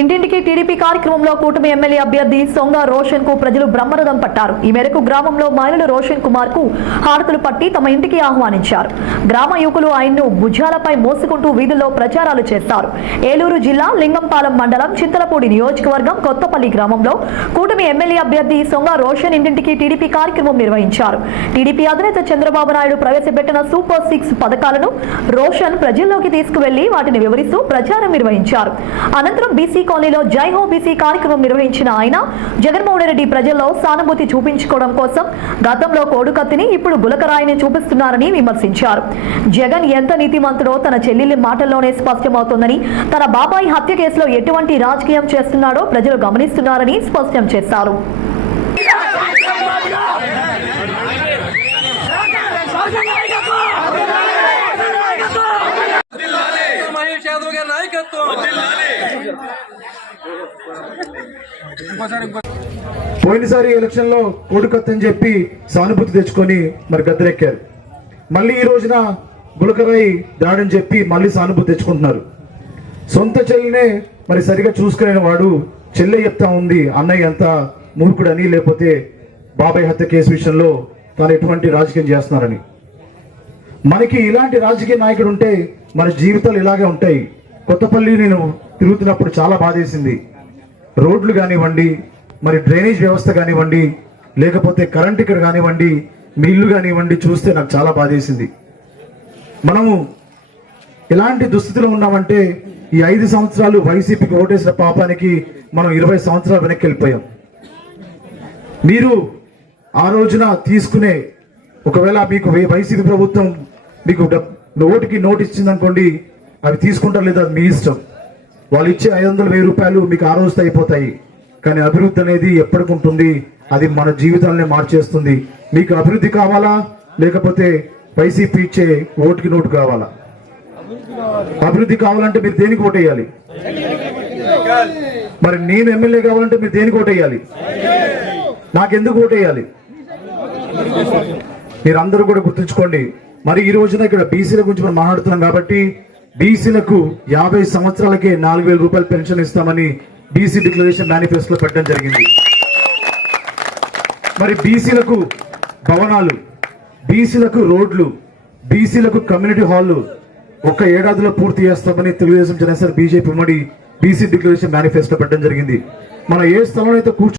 ఇంటింటికి టీడీపీ కార్యక్రమంలో కూటమి ఎమ్మెల్యే అభ్యర్థి సొంగ రోషన్ కు ప్రజలు బ్రహ్మరథం పట్టారు. ఈ మేరకు గ్రామంలో మహిళలు రోషన్ కుమార్ కు హారతులు పట్టి తమ ఇంటికి ఆహ్వానించారు. గ్రామ యువకులు ఆయన్ను భుజాలపై మోసుకుంటూ వీధుల్లో ప్రచారాలు చేస్తారు. ఏలూరు జిల్లా లింగంపాలెం మండలం చింతలపూడి నియోజకవర్గం కొత్తపల్లి గ్రామంలో కూటమి ఎమ్మెల్యే అభ్యర్థి సొంగ రోషన్ ఇంటింటికి టీడీపీ కార్యక్రమం నిర్వహించారు. టీడీపీ అధినేత చంద్రబాబు నాయుడు ప్రవేశపెట్టిన సూపర్ 6 పథకాలను రోషన్ ప్రజల్లోకి తీసుకువెళ్లి వాటిని వివరిస్తూ ప్రచారం నిర్వహించారు. అనంతరం బీసీ కాలనీలో జై హో బీసీ కార్యక్రమం నిర్వహించిన ఆయన జగన్మోహన్ రెడ్డి ప్రజల్లో సానుభూతి చూపించుకోవడం కోసం గతంలో కోడుకత్తిని ఇప్పుడు గులకరాయిని చూపిస్తున్నారని విమర్శించారు. జగన్ ఎంత నీతిమంతుడో తన చెల్లెలి మాటల్లోనే స్పష్టమవుతోందని, తన బాబాయి హత్య కేసులో ఎటువంటి రాజకీయం చేస్తున్నాడో ప్రజలు గమనిస్తున్నారని స్పష్టం చేశారు. పోయినసారి ఎలక్షన్ లో కోడుకత్తి అని చెప్పి సానుభూతి తెచ్చుకొని మరి గద్దెరెక్కారు. మళ్ళీ ఈ రోజున గులకరాయి దాడని చెప్పి మళ్ళీ సానుభూతి తెచ్చుకుంటున్నారు. సొంత చెల్లినే మరి సరిగా చూసుకునే వాడు చెల్లె చెప్తా ఉంది అన్నయ్య ఎంత మూర్ఖుడని, లేకపోతే బాబాయ్ హత్య కేసు విషయంలో తాను ఎటువంటి రాజకీయం చేస్తున్నారని. మనకి ఇలాంటి రాజకీయ నాయకుడు ఉంటే మన జీవితాలు ఇలాగే ఉంటాయి. కొత్తపల్లి నేను తిరుగుతున్నప్పుడు చాలా బాధేసింది. రోడ్లు కానివ్వండి, మరి డ్రైనేజ్ వ్యవస్థ కానివ్వండి, లేకపోతే కరెంట్ ఇక్కడ కానివ్వండి, మీ ఇల్లు కానివ్వండి, చూస్తే నాకు చాలా బాధేసింది. మనము ఎలాంటి దుస్థితిలో ఉన్నామంటే ఈ 5 సంవత్సరాలు వైసీపీకి ఓటేసిన పాపానికి మనం 20 సంవత్సరాలు వెనక్కి వెళ్ళిపోయాం. మీరు ఆ రోజున తీసుకునే, ఒకవేళ మీకు వైసీపీ ప్రభుత్వం మీకు ఓటుకి నోటు ఇచ్చిందనుకోండి, అవి తీసుకుంటారు లేదా మీ ఇష్టం. వాళ్ళు ఇచ్చే 500,000 రూపాయలు మీకు ఆ రోజుతో అయిపోతాయి. కానీ అభివృద్ధి అనేది ఎప్పటికుంటుంది, అది మన జీవితాలనే మార్చేస్తుంది. మీకు అభివృద్ధి కావాలా, లేకపోతే వైసీపీ ఇచ్చే ఓటుకి నోటు కావాలా? అభివృద్ధి కావాలంటే మీరు దేనికి ఓటేయాలి? మరి నేను ఎమ్మెల్యే కావాలంటే మీరు దేనికి ఓటేయాలి? నాకెందుకు ఓటేయాలి? మీరందరూ కూడా గుర్తుంచుకోండి. మరి ఈ రోజున ఇక్కడ బీసీల గురించి మనం మాట్లాడుతున్నాం కాబట్టి బీసీలకు 50 సంవత్సరాలకే 4,000 రూపాయలు పెన్షన్ ఇస్తామని బీసీ డిక్లరేషన్ మేనిఫెస్టోలో పెట్టడం జరిగింది. మరి బీసీలకు భవనాలు, బీసీలకు రోడ్లు, బీసీలకు కమ్యూనిటీ హాల్లు 1 ఏడాదిలో పూర్తి చేస్తామని తెలుగుదేశం, జనసేన, బీజేపీ ఉమ్మడి బీసీ డిక్లరేషన్ మేనిఫెస్టో పెట్టడం జరిగింది. మనం ఏ స్థలంలో అయితే